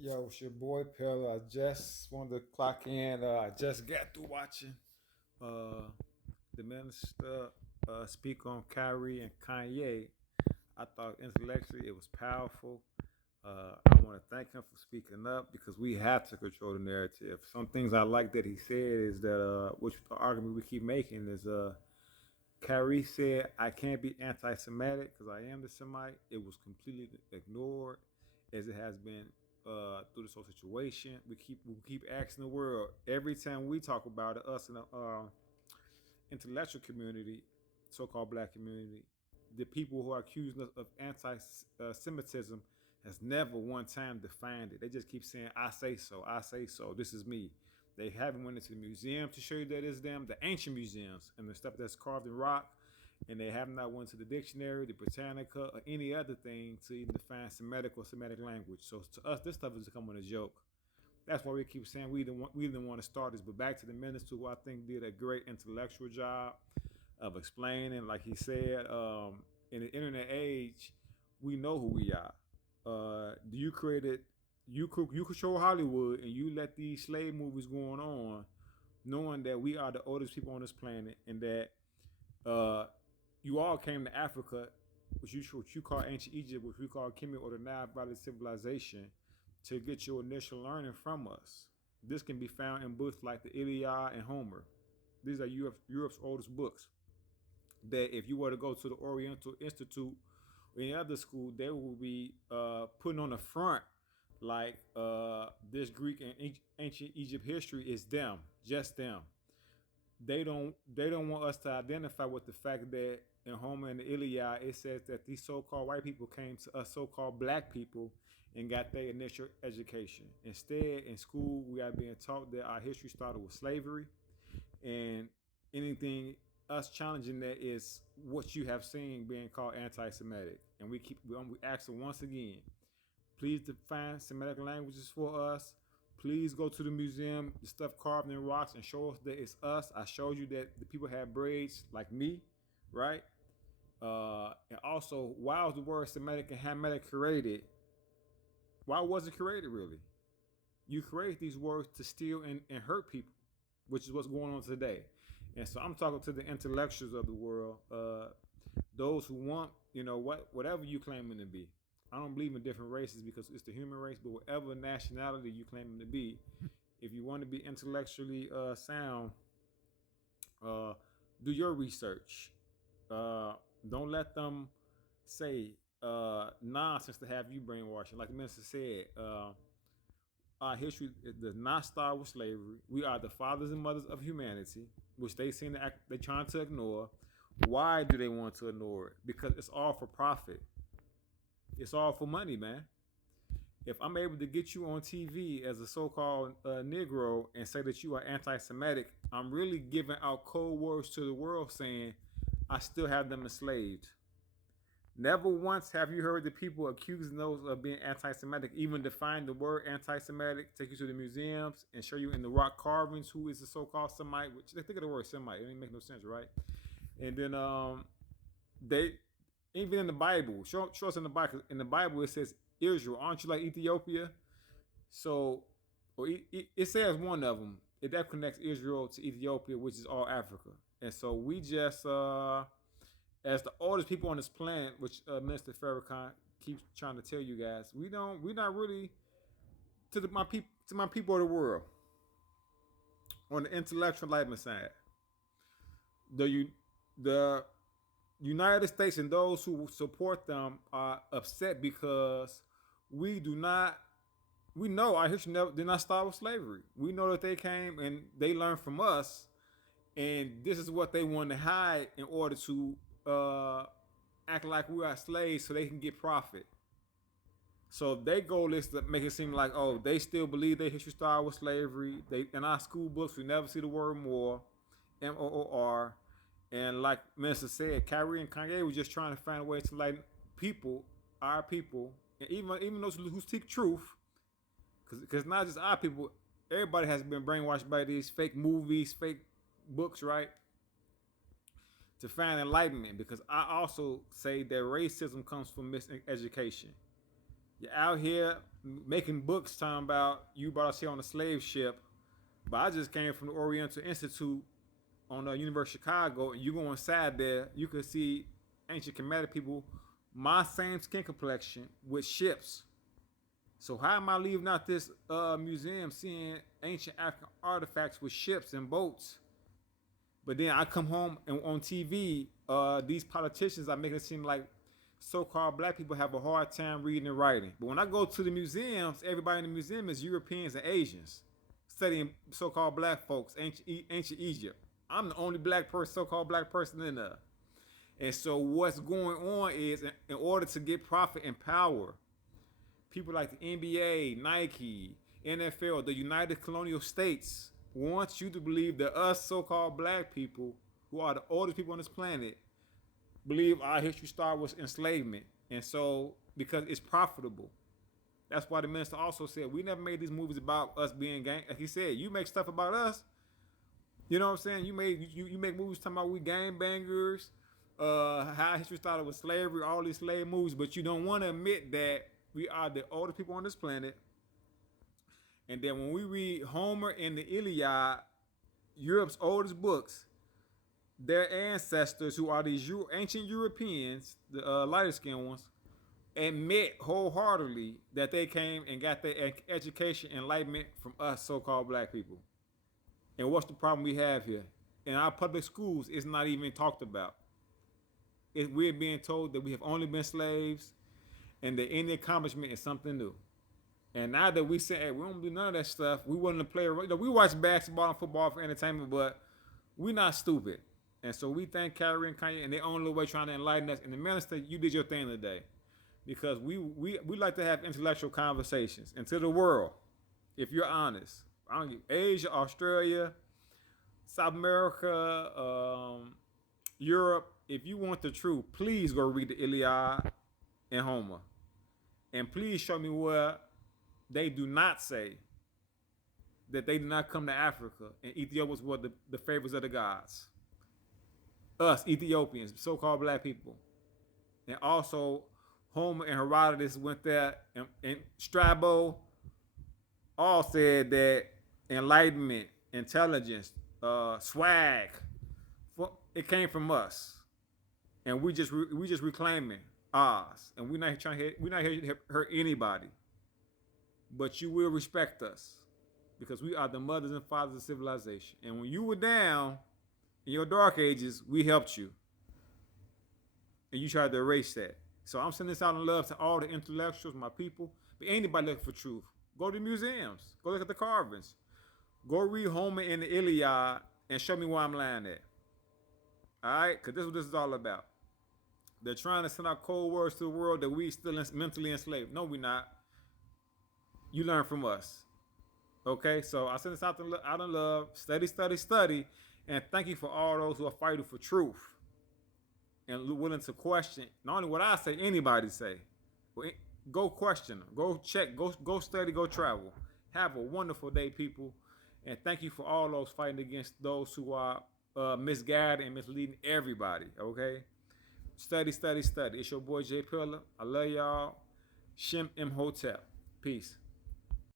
Yo, it's your boy Pill. I just wanted to clock in. I just got through watching uh, the minister speak on Kyrie and Kanye. I thought intellectually it was powerful. I want to thank him for speaking up because we have to control the narrative. Some things I like that he said is that, which the argument we keep making is, Kyrie said, I can't be anti Semitic because I am the Semite. It was completely ignored as it has been through this whole situation. We keep asking the world every time we talk about it, us in the intellectual community, so called black community, the people who are accusing us of anti Semitism has never one time defined it. They just keep saying, I say so, I say so, this is me. They haven't went into the museum to show you that it's them, the ancient museums and the stuff that's carved in rock, and they have not went to the dictionary, the Britannica, or any other thing to even define Semitic or Semitic language. So to us, this stuff is becoming a joke. That's why we keep saying we didn't want to start this. But back to the minister, who I think did a great intellectual job of explaining, like he said, in the internet age, we know who we are. You created, you control Hollywood, and you let these slave movies going on, knowing that we are the oldest people on this planet, and that uh, you all came to Africa, which you call ancient Egypt, which we call Kemet or the Nile Valley civilization, to get your initial learning from us. This can be found in books like the Iliad and Homer. These are Europe's oldest books. That if you were to go to the Oriental Institute or any other school, they will be putting on the front like this Greek and ancient Egypt history is them, just them. They don't want us to identify with the fact that in Homer and the Iliad it says that these so-called white people came to us so-called black people and got their initial education. Instead, in school, we are being taught that our history started with slavery, and anything us challenging that is what you have seen being called anti-Semitic. And we ask them once again, please define Semitic languages for us. Please go to the museum, the stuff carved in rocks, and show us that it's us. I showed you that the people had braids like me, right? And also, why was the word Semitic and Hamitic created? Why was it created really? You create these words to steal and hurt people, which is what's going on today. And so I'm talking to the intellectuals of the world, those who want, whatever you claiming to be. I don't believe in different races because it's the human race, but whatever nationality you claiming to be, if you want to be intellectually sound, uh, do your research. Don't let them say nonsense to have you brainwashing. Like the minister said, our history does not start with slavery. We are the fathers and mothers of humanity, which they seem to act, they're trying to ignore. Why do they want to ignore it? Because it's all for profit. It's all for money, man. If I'm able to get you on TV as a so-called Negro and say that you are anti-Semitic, I'm really giving out cold words to the world saying I still have them enslaved. Never once have you heard the people accusing those of being anti-Semitic even define the word anti-Semitic, take you to the museums, and show you in the rock carvings who is the so-called Semite. Which they think of the word Semite, it didn't make no sense, right? And then they even in the Bible, show us in the Bible. In the Bible, it says Israel. Aren't you like Ethiopia? So, or it says one of them. That connects Israel to Ethiopia, which is all Africa. And so we just as the oldest people on this planet, which Minister Farrakhan keeps trying to tell you guys, we're not really to my people of the world on the intellectual enlightenment side. The the United States and those who support them are upset because we do not we know our history never did not start with slavery. We know that they came and they learned from us, and this is what they want to hide in order to act like we are slaves so they can get profit. So their goal is to make it seem like, oh, they still believe their history started with slavery. They in our school books we never see the word more, Moor, and like Minister said, Kyrie and Kanye were just trying to find a way to like people, our people, and even those who seek truth, because not just our people, everybody has been brainwashed by these fake movies, fake books, right? To find enlightenment, because I also say that racism comes from miseducation. You're out here making books talking about you brought us here on a slave ship, but I just came from the Oriental Institute on the University of Chicago, and you go inside there, you can see ancient Kemetic people, my same skin complexion with ships. So how am I leaving out this museum seeing ancient African artifacts with ships and boats? But then I come home and on TV, these politicians are making it seem like so-called black people have a hard time reading and writing. But when I go to the museums, everybody in the museum is Europeans and Asians studying so-called black folks, ancient Egypt. I'm the only black person, so-called black person in there. And so what's going on is, in order to get profit and power, people like the NBA, Nike, NFL, the United Colonial States wants you to believe that us so-called black people, who are the oldest people on this planet, believe our history started with enslavement. And so, because it's profitable. That's why the minister also said, we never made these movies about us being gang. Like he said, you make stuff about us. You know what I'm saying? You make movies talking about we gangbangers, how history started with slavery, all these slave movies, but you don't want to admit that we are the oldest people on this planet. And then when we read Homer and the Iliad, Europe's oldest books, their ancestors, who are these ancient Europeans, the lighter skinned ones, admit wholeheartedly that they came and got their education, enlightenment from us so-called black people. And what's the problem we have here? In our public schools, it's not even talked about. We're being told that we have only been slaves and that any accomplishment is something new. And now that we say, hey, we don't do none of that stuff, we want to play, we watch basketball and football for entertainment, but we're not stupid. And so we thank Kyrie and Ye, and their own little way trying to enlighten us. And the minister, you did your thing today. Because we like to have intellectual conversations. And to the world, if you're honest, I don't give Asia, Australia, South America, Europe, if you want the truth, please go read the Iliad and Homer. And please show me where they do not say that they did not come to Africa and Ethiopians were the favorites of the gods. Us, Ethiopians, so-called black people. And also, Homer and Herodotus went there, and Strabo all said that enlightenment, intelligence, swag, it came from us. And we just reclaiming ours. And we're not here to hurt anybody. But you will respect us because we are the mothers and fathers of civilization. And when you were down in your dark ages, we helped you. And you tried to erase that. So I'm sending this out in love to all the intellectuals, my people, but anybody looking for truth. Go to museums. Go look at the carvings. Go read Homer and the Iliad and show me where I'm lying at. All right? Because this is what this is all about. They're trying to send out cold words to the world that we still mentally enslaved. No, we're not. You learn from us. Okay? So I send this out in love. Study, study, study. And thank you for all those who are fighting for truth and willing to question not only what I say, anybody say. Go question them. Go check. Go study. Go travel. Have a wonderful day, people. And thank you for all those fighting against those who are misguided and misleading everybody. Okay? Study, study, study. It's your boy Jay Pillar. I love y'all. Shem Imhotep. Peace.